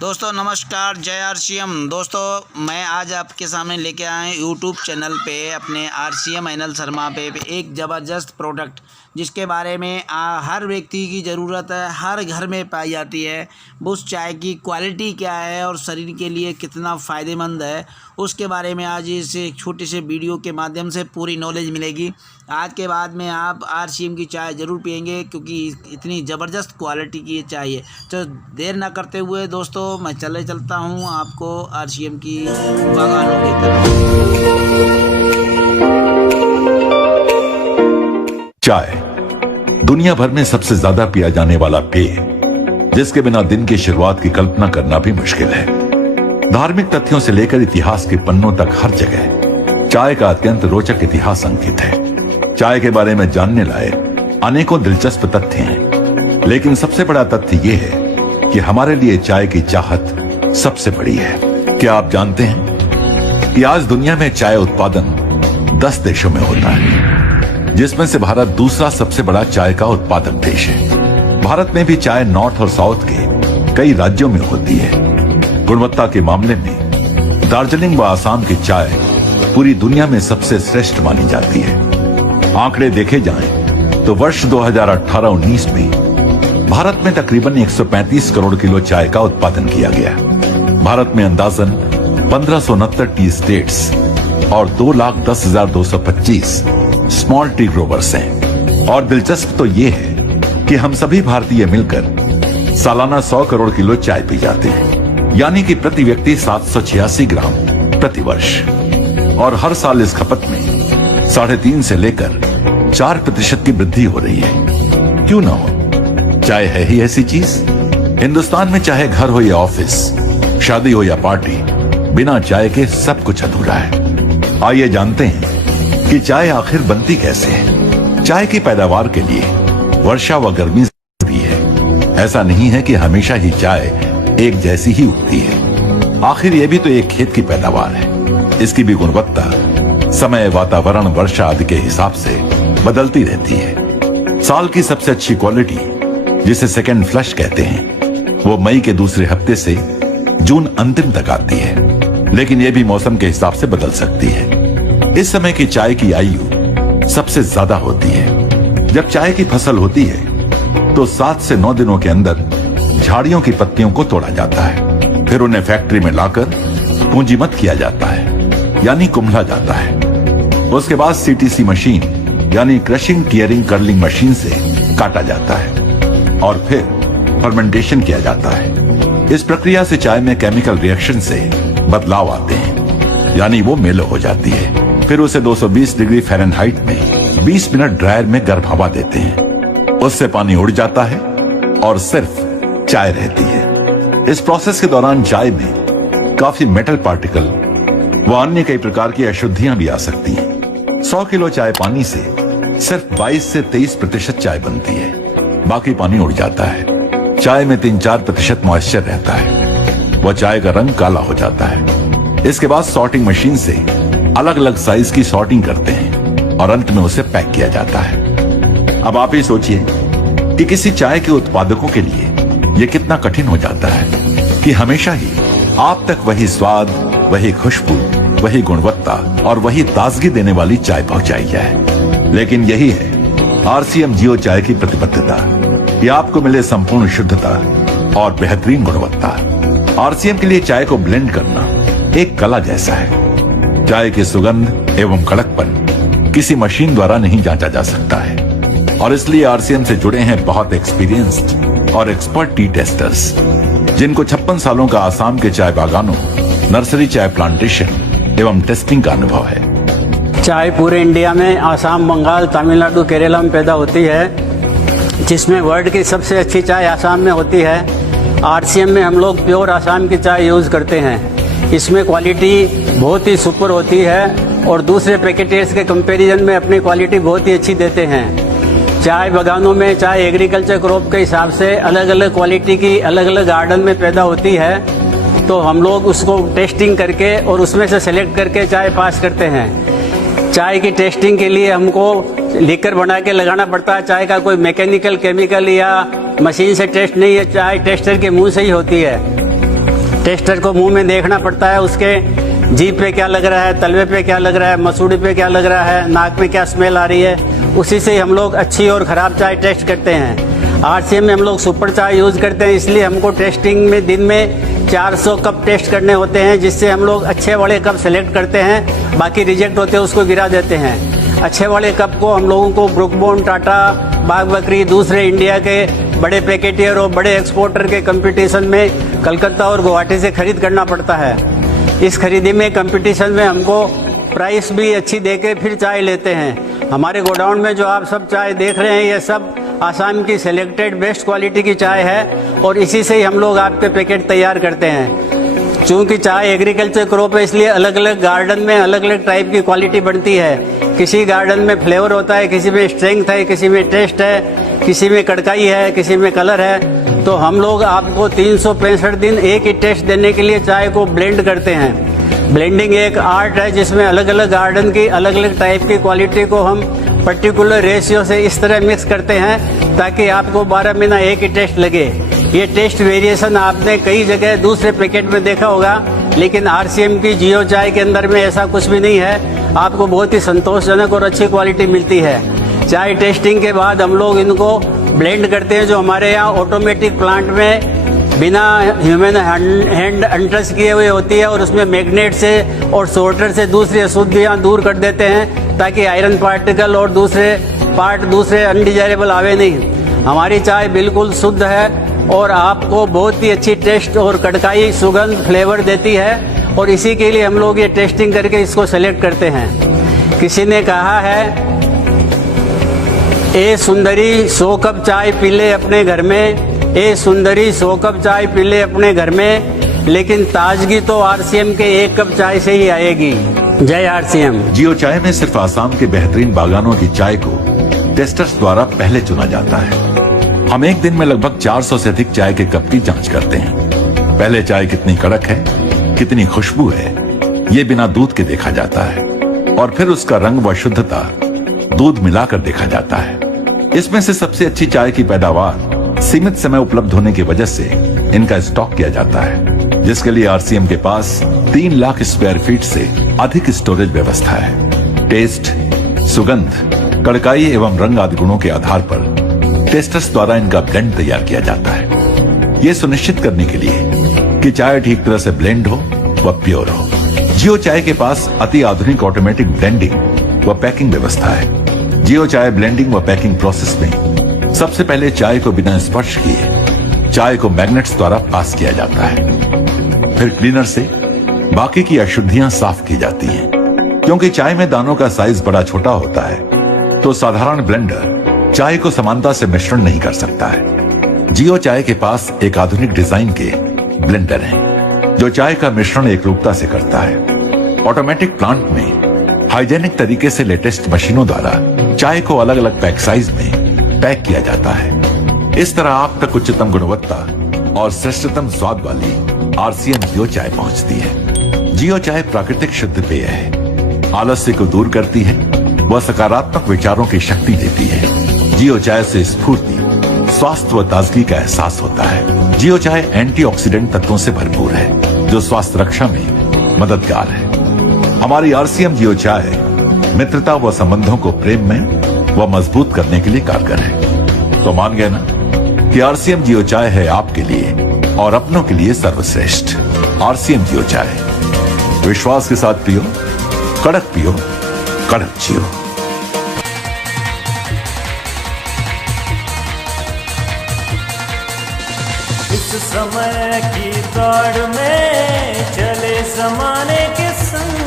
दोस्तों नमस्कार, जय आरसीएम। दोस्तों मैं आज आपके सामने लेके आए यूट्यूब चैनल पे अपने आरसीएम अनिल शर्मा पे एक ज़बरदस्त प्रोडक्ट जिसके बारे में हर व्यक्ति की ज़रूरत है, हर घर में पाई जाती है। उस चाय की क्वालिटी क्या है और शरीर के लिए कितना फ़ायदेमंद है, उसके बारे में आज इस एक छोटे से वीडियो के माध्यम से पूरी नॉलेज मिलेगी। आज के बाद में आप आरसीएम की चाय ज़रूर पिएंगे क्योंकि इतनी ज़बरदस्त क्वालिटी की ये चाय है। तो देर ना करते हुए दोस्तों मैं चलता हूँ आपको आरसीएम की बागानों की तरफ। चाय दुनिया भर में सबसे ज्यादा पिया जाने वाला पेय, जिसके बिना दिन की शुरुआत की कल्पना करना भी मुश्किल है। धार्मिक तथ्यों से लेकर इतिहास के पन्नों तक हर जगह चाय का अत्यंत रोचक इतिहास अंकित है। चाय के बारे में जानने लायक अनेकों दिलचस्प तथ्य हैं, लेकिन सबसे बड़ा तथ्य यह है कि हमारे लिए चाय की चाहत सबसे बड़ी है। क्या आप जानते हैं कि आज दुनिया में चाय उत्पादन 10 देशों में होता है, जिसमें से भारत दूसरा सबसे बड़ा चाय का उत्पादक देश है। भारत में भी चाय नॉर्थ और साउथ के कई राज्यों में होती है। गुणवत्ता के मामले में दार्जिलिंग व आसाम की चाय पूरी दुनिया में सबसे श्रेष्ठ मानी जाती है। आंकड़े देखे जाएं तो वर्ष 2018-19 में भारत में तकरीबन 135 करोड़ किलो चाय का उत्पादन किया गया। भारत में अंदाजन 1569 टी स्टेट्स और 2,10,225 स्मॉल टी ग्रोवर्स हैं। और दिलचस्प तो ये है कि हम सभी भारतीय मिलकर सालाना 100 करोड़ किलो चाय पी जाते हैं, यानी कि प्रति व्यक्ति 786 ग्राम प्रति वर्ष। और हर साल इस खपत में 3.5 से लेकर 4% की वृद्धि हो रही है। क्यों ना हो, चाय है ही ऐसी चीज। हिंदुस्तान में चाहे घर हो या ऑफिस, शादी हो या पार्टी, बिना चाय के सब कुछ अधूरा है। आइए जानते हैं कि चाय आखिर बनती कैसे है। चाय की पैदावार के लिए वर्षा व गर्मी जरूरी है। ऐसा नहीं है कि हमेशा ही चाय एक जैसी ही उगती है। आखिर ये भी तो एक खेत की पैदावार है। इसकी भी गुणवत्ता समय, वातावरण, वर्षा आदि के हिसाब से बदलती रहती है। साल की सबसे अच्छी क्वालिटी, जिसे सेकेंड फ्लश कहते हैं, वो मई के दूसरे हफ्ते से जून अंतिम तक आती है, लेकिन ये भी मौसम के हिसाब से बदल सकती है। इस समय की चाय की आयु सबसे ज्यादा होती है। जब चाय की फसल होती है तो 7 से 9 दिनों के अंदर झाड़ियों की पत्तियों को तोड़ा जाता है। फिर उन्हें फैक्ट्री में लाकर पूंजीमत किया जाता है, यानी कुम्हला जाता है। उसके बाद सीटीसी मशीन यानी क्रशिंग, टियरिंग, कर्लिंग मशीन से काटा जाता है और फिर फर्मेंटेशन किया जाता है। इस प्रक्रिया से चाय में केमिकल रिएक्शन से बदलाव आते हैं, यानी वो मेलो हो जाती है। फिर उसे 220 डिग्री फ़ारेनहाइट में 20 मिनट ड्रायर में गर्म हवा देते हैं। उससे पानी उड़ जाता है और सिर्फ चाय रहती है। इस प्रोसेस के दौरान चाय में काफी मेटल पार्टिकल व अन्य कई प्रकार की अशुद्धियां भी आ सकती हैं। 100 किलो चाय पानी से सिर्फ 22 से 23% चाय बनती है, बाकी पानी उड़ जाता है। चाय में 3-4% मॉइस्चर रहता है। वह चाय का रंग काला हो जाता है। इसके बाद सॉर्टिंग मशीन से अलग अलग साइज की सॉर्टिंग करते हैं और अंत में उसे पैक किया जाता है। अब आप ही सोचिए कि किसी चाय के उत्पादकों के लिए यह कितना कठिन हो जाता है कि हमेशा ही आप तक वही स्वाद, वही खुशबू, वही गुणवत्ता और वही ताजगी देने वाली चाय पहुंचाई जाए। लेकिन यही है आरसीएम जियो चाय की प्रतिबद्धता कि आपको मिले संपूर्ण शुद्धता और बेहतरीन गुणवत्ता। आरसीएम के लिए चाय को ब्लेंड करना एक कला जैसा है। चाय की सुगंध एवं कड़कपन किसी मशीन द्वारा नहीं जांचा जा सकता है और इसलिए आरसीएम से जुड़े हैं बहुत एक्सपीरियंस्ड और एक्सपर्ट टी टेस्टर्स, जिनको 56 सालों का आसाम के चाय बागानों, नर्सरी चाय प्लांटेशन एवं टेस्टिंग का अनुभव है। चाय पूरे इंडिया में आसाम, बंगाल, तमिलनाडु, केरला में पैदा होती है, जिसमें वर्ल्ड की सबसे अच्छी चाय आसाम में होती है। आरसीएम में हम लोग प्योर आसाम की चाय यूज करते हैं। इसमें क्वालिटी बहुत ही सुपर होती है और दूसरे पैकेटर्स के कंपैरिजन में अपनी क्वालिटी बहुत ही अच्छी देते हैं। चाय बागानों में चाय एग्रीकल्चर क्रॉप के हिसाब से अलग अलग क्वालिटी की अलग अलग गार्डन में पैदा होती है, तो हम लोग उसको टेस्टिंग करके और उसमें से सेलेक्ट करके चाय पास करते हैं। चाय की टेस्टिंग के लिए हमको लिकर बना के लगाना पड़ता है। चाय का कोई मैकेनिकल, केमिकल या मशीन से टेस्ट नहीं है, चाय टेस्टर के मुंह से ही होती है। टेस्टर को मुंह में देखना पड़ता है, उसके जीभ पे क्या लग रहा है, तलवे पे क्या लग रहा है, मसूड़ी पे क्या लग रहा है, नाक में क्या स्मेल आ रही है, उसी से हम लोग अच्छी और ख़राब चाय टेस्ट करते हैं। आरसीएम में हम लोग सुपर चाय यूज़ करते हैं, इसलिए हमको टेस्टिंग में दिन में 400 कप टेस्ट करने होते हैं, जिससे हम लोग अच्छे वाले कप सेलेक्ट करते हैं, बाकी रिजेक्ट होते हैं उसको गिरा देते हैं। अच्छे वाले कप को हम लोगों को ब्रुक बॉन्ड, टाटा, बाग बकरी, दूसरे इंडिया के बड़े पैकेटियर और बड़े एक्सपोर्टर के कंपटीशन में कलकत्ता और गुवाहाटी से खरीद करना पड़ता है। इस खरीदी में कंपटीशन में हमको प्राइस भी अच्छी देके फिर चाय लेते हैं। हमारे गोडाउन में जो आप सब चाय देख रहे हैं, ये सब आसाम की सिलेक्टेड बेस्ट क्वालिटी की चाय है और इसी से ही हम लोग आपके पैकेट तैयार करते हैं। चूँकि चाय एग्रीकल्चर क्रॉप है, इसलिए अलग अलग गार्डन में अलग अलग टाइप की क्वालिटी बनती है। किसी गार्डन में फ्लेवर होता है, किसी में स्ट्रेंथ है, किसी में टेस्ट है, किसी में कड़काई है, किसी में कलर है। तो हम लोग आपको 365 दिन एक ही टेस्ट देने के लिए चाय को ब्लेंड करते हैं। ब्लेंडिंग एक आर्ट है जिसमें अलग अलग गार्डन की अलग अलग टाइप की क्वालिटी को हम पर्टिकुलर रेशियो से इस तरह मिक्स करते हैं ताकि आपको 12 महीना एक ही टेस्ट लगे। ये टेस्ट वेरिएशन आपने कई जगह दूसरे पैकेट में देखा होगा, लेकिन आरसीएम की जियो चाय के अंदर में ऐसा कुछ भी नहीं है। आपको बहुत ही संतोषजनक और अच्छी क्वालिटी मिलती है। चाय टेस्टिंग के बाद हम लोग इनको ब्लेंड करते हैं, जो हमारे यहाँ ऑटोमेटिक प्लांट में बिना ह्यूमन हैंड अनटच किए हुए होती है और उसमें मैग्नेट से और सोर्टर से दूसरी अशुद्धियाँ दूर कर देते हैं ताकि आयरन पार्टिकल और दूसरे अनडिजायरेबल आवे नहीं। हमारी चाय बिल्कुल शुद्ध है और आपको बहुत ही अच्छी टेस्ट और कड़काई, सुगंध, फ्लेवर देती है और इसी के लिए हम लोग ये टेस्टिंग करके इसको सेलेक्ट करते हैं। किसी ने कहा है, ए सुंदरी 100 कप चाय पी ले अपने घर में, ए सुंदरी 100 कप चाय पी ले अपने घर में, लेकिन ताजगी तो आरसीएम के 1 कप चाय से ही आएगी। जय आरसीएम। जियो चाय में सिर्फ आसाम के बेहतरीन बागानों की चाय को टेस्टर्स द्वारा पहले चुना जाता है। हम एक दिन में लगभग 400 से अधिक चाय के कप की जांच करते हैं। पहले चाय कितनी कड़क है, कितनी खुशबू है, ये बिना दूध के देखा जाता है और फिर उसका रंग व शुद्धता दूध मिलाकर देखा जाता है। इसमें से सबसे अच्छी चाय की पैदावार सीमित समय उपलब्ध होने की वजह से इनका स्टॉक किया जाता है, जिसके लिए आरसीएम के पास 3 लाख स्क्वायर फीट से अधिक स्टोरेज व्यवस्था है। टेस्ट, सुगंध, कड़काई एवं रंग आदि गुणों के आधार पर टेस्टर्स द्वारा इनका ब्लेंड तैयार किया जाता है, ये सुनिश्चित करने के लिए कि चाय ठीक तरह से ब्लेंड हो व प्योर हो। जियो चाय के पास अति आधुनिक ऑटोमेटिक ब्लेंडिंग व पैकिंग व्यवस्था है। जियो चाय ब्लेंडिंग व पैकिंग प्रोसेस में सबसे पहले चाय को बिना स्पर्श किए चाय को मैग्नेट्स द्वारा पास किया जाता है। फिर क्लीनर से बाकी की अशुद्धियां साफ की जाती हैं। क्योंकि चाय में दानों का साइज बड़ा छोटा होता है, तो साधारण ब्लेंडर चाय को समानता से मिश्रण नहीं कर सकता है। जियो चाय के पास एक आधुनिक डिजाइन के ब्लेंडर हैं, जो चाय का मिश्रण एक रूपता से करता है। ऑटोमेटिक प्लांट में हाइजेनिक तरीके से लेटेस्ट मशीनों द्वारा चाय को अलग अलग पैक साइज में पैक किया जाता है। इस तरह आप तक उच्चतम गुणवत्ता और श्रेष्ठतम स्वाद वाली आरसीएम जियो चाय पहुंचती है। जियो चाय प्राकृतिक शुद्ध पेय है, आलस्य को दूर करती है, वह सकारात्मक विचारों की शक्ति देती है। जियो चाय से स्फूर्ति, स्वास्थ्य व ताजगी का एहसास होता है। जियो चाय एंटीऑक्सीडेंट तत्वों से भरपूर है, जो स्वास्थ्य रक्षा में मददगार है। हमारी आरसीएम जियो चाय मित्रता व संबंधों को प्रेम में व मजबूत करने के लिए कारगर है। तो मान गए ना कि आरसीएम जियो चाय है आपके लिए और अपनों के लिए सर्वश्रेष्ठ। आरसीएम जियो चाय विश्वास के साथ पियो, कड़क पियो, कड़क जियो। इस समय की दौड़ में चले जमाने के संग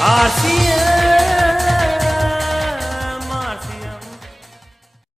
आरसीएम